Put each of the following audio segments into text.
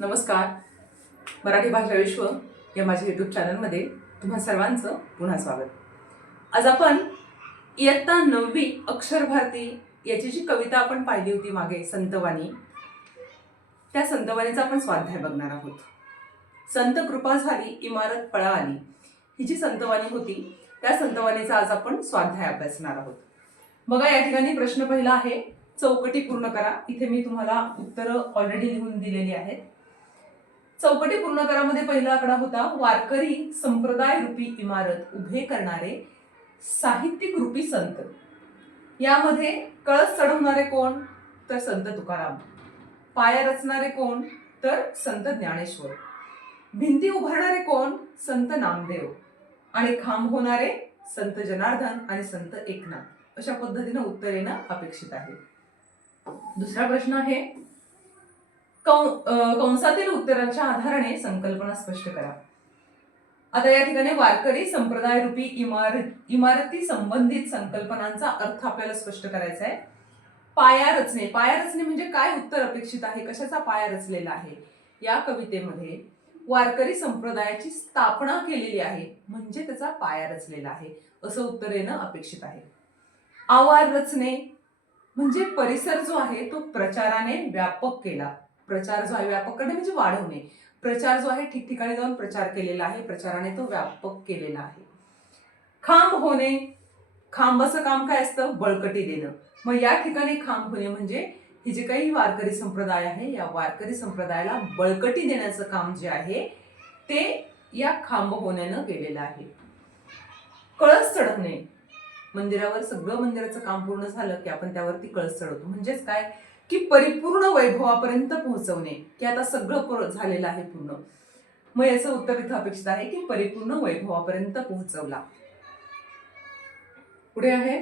नमस्कार. मराठी भाषा विश्व या माझ्या यूट्यूब चॅनलमध्ये तुम्हा सर्वांचं पुन्हा स्वागत. आज आपण इयत्ता 9वी अक्षर भारती याची जी कविता आपण पाहिली होती मागे, संतवाणी, त्या संतवाणीचा आपण स्वाध्याय बघणार आहोत. संत कृपा झाली इमारत पळा आली, ही जी संतवाणी होती त्या संतवाणीचा आज आपण स्वाध्याय अभ्यासणार आहोत. बघा, या ठिकाणी प्रश्न पहिला आहे, चौकटी पूर्ण करा. इथे मी तुम्हाला उत्तरं ऑलरेडी लिहून दिलेली आहेत. चौकटी पूर्ण करामध्ये पहिला आकडा होता, वारकरी संप्रदाय रूपी इमारत उभे करणारे साहित्यिक रूपी संत. यामध्ये कळस चढवणारे कोण? तर संत तुकाराम. पाया रचणारे कोण? तर संत ज्ञानेश्वर. भिंती उभारणारे कोण? संत नामदेव. आणि खांब होणारे संत जनार्दन आणि संत एकनाथ. अशा पद्धतीने उत्तर येणं अपेक्षित आहे. दुसरा प्रश्न आहे, कंसातील उत्तराच्या आधाराने संकल्पना स्पष्ट करा. आता या ठिकाणी वारकरी संप्रदाय रूपी इमारती संबंधित संकल्पनांचा अर्थ आपल्याला स्पष्ट करायचा आहे. पाया रचणे. पाया रचणे म्हणजे काय उत्तर अपेक्षित आहे? कशाचा पाया रचलेला आहे? या कवितेमध्ये वारकरी संप्रदायाची स्थापना केलेली आहे म्हणजे त्याचा पाया रचलेला आहे, असं उत्तर येणं अपेक्षित आहे. आवार रचणे म्हणजे परिसर जो आहे तो प्रचाराने व्यापक केला. प्रचार जो आहे व्यापक करणे म्हणजे वाढवणे. प्रचार जो आहे ठिकठिकाणी जाऊन प्रचार केलेला आहे, प्रचाराने तो व्यापक केलेला आहे. खांब होणे. खांबाचं काम काय असतं? बळकटी देणं. मग या ठिकाणी खांब होणे म्हणजे हे जे काही वारकरी संप्रदाय आहे या वारकरी संप्रदायाला बळकटी देण्याचं काम जे आहे ते या खांब होण्यानं केलेलं आहे. कळस चढवणे. मंदिरावर सगळं मंदिराचं काम पूर्ण झालं की आपण त्यावरती कळस चढवतो. म्हणजेच काय की परिपूर्ण वैभवापर्यंत पोहोचवणे, की आता सगळं झालेलं आहे पूर्ण. मग याचं उत्तर इथं अपेक्षित आहे की परिपूर्ण वैभवापर्यंत पोहोचवला. पुढे आहे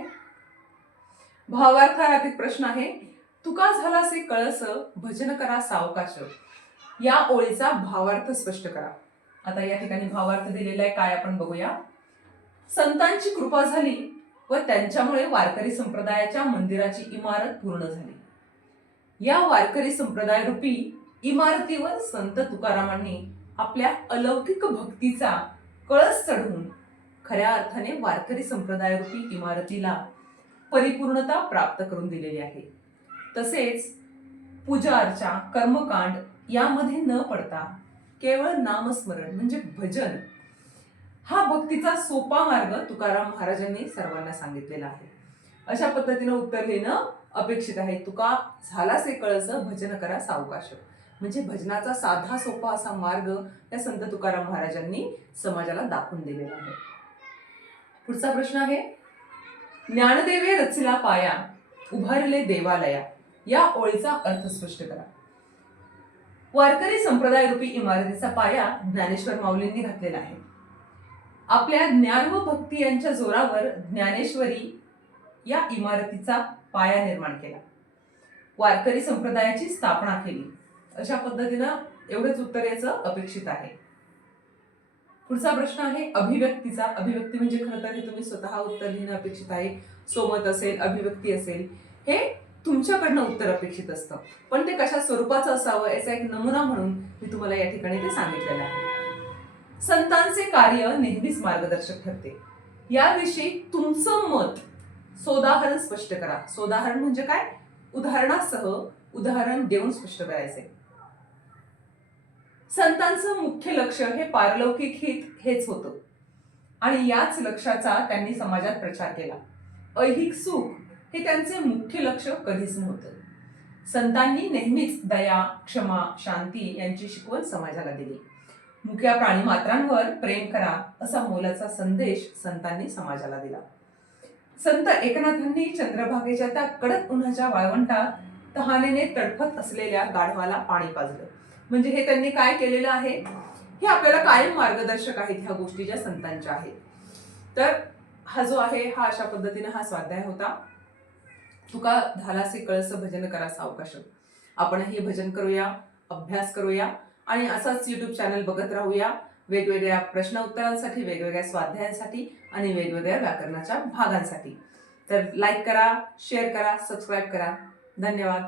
भावार्थातील प्रश्न आहे, तुका झालासे कळस भजन करा सावकाश. या ओळीचा भावार्थ स्पष्ट करा. आता या ठिकाणी भावार्थ दिलेला आहे, काय आपण बघूया. संतांची कृपा झाली व त्यांच्यामुळे वारकरी संप्रदायाच्या मंदिराची इमारत पूर्ण झाली. या वारकरी संप्रदाय रूपी इमारतीवर संत तुकारामांनी आपल्या अलौकिक भक्तीचा कळस चढवून खऱ्या अर्थाने वारकरी संप्रदाय रूपी इमारतीला परिपूर्णता प्राप्त करून दिलेली आहे. तसेच पूजा अर्चा कर्मकांड यामध्ये न पडता केवळ नामस्मरण म्हणजे भजन हा भक्तीचा सोपा मार्ग तुकाराम महाराजांनी सर्वांना सांगितलेला आहे. अशा पद्धतीने उत्तर लिहिणं अपेक्षित आहे. तुका झालासे कळस भजन करा सावकाश म्हणजे भजनाचा साधा सोपा असा मार्ग या संत तुकाराम महाराजांनी समाजाला दाखवून दिलेला आहे. पुढचा प्रश्न आहे, ज्ञानदेवे रचिला पाया उभारले देवालया. या ओळीचा अर्थ स्पष्ट करा. वारकरी संप्रदाय रूपी इमारतीचा पाया ज्ञानेश्वर माऊलींनी घातलेला आहे. आपल्या ज्ञान व भक्ती यांच्या जोरावर ज्ञानेश्वरी या इमारतीचा पाया निर्माण केला. वारकरी संप्रदायाची स्थापना केली. अशा पद्धतीनं एवढंच उत्तर याचं अपेक्षित आहे. पुढचा प्रश्न आहे अभिव्यक्तीचा. अभिव्यक्ती म्हणजे खरं तर हे तुम्ही स्वतः उत्तर लिहिणं अपेक्षित आहे. सोमत असेल, अभिव्यक्ती असेल, हे तुमच्याकडनं उत्तर अपेक्षित असतं, पण ते कशा स्वरूपाचं असावं याचा एक नमुना म्हणून मी तुम्हाला या ठिकाणी ते सांगितलेलं आहे. संतांचे कार्य नेहमीच मार्गदर्शक ठरते. याविषयी तुमचं मत सोदाहरण स्पष्ट करा. सोदाहरण म्हणजे काय? उदाहरणासह उदाहरण देऊन स्पष्ट करायचे. संतांचं मुख्य लक्ष हे पारलौकिक हित हेच होतं आणि याच लक्ष्याचा त्यांनी समाजात प्रचार केला. ऐहिक सुख हे त्यांचे मुख्य लक्ष कधीच नव्हतं. संतांनी नेहमीच दया, क्षमा, शांती यांची शिकवण समाजाला दिली. मुक्या प्राणी मात्रांवर प्रेम करा असा मोलाचा संदेश संतांनी समाजाला दिला. संत एकनाथांनी चंद्रभागेच्या त्या कडक उन्हाच्या वाळवंटात तहानेने तडफत असलेल्या गाढवाला पाणी पाजलं. म्हणजे हे त्यांनी काय केलेलं आहे हे आपल्याला कायम मार्गदर्शक आहेत ह्या गोष्टी ज्या संतांच्या आहेत. तर हा जो आहे हा अशा पद्धतीने हा स्वाध्याय होता. तुका झालासे कळस भजन करा सावकाश. आपण हे भजन करूया, अभ्यास करूया आणि असाच YouTube चॅनल बघत राहूया वेगवेगळ्या प्रश्न उत्तरांसाठी, वेगवेगळ्या स्वाध्यायांसाठी आणि वेगवेगळ्या व्याकरणाच्या भागांसाठी. तर लाईक करा, शेअर करा, सबस्क्राईब करा. धन्यवाद.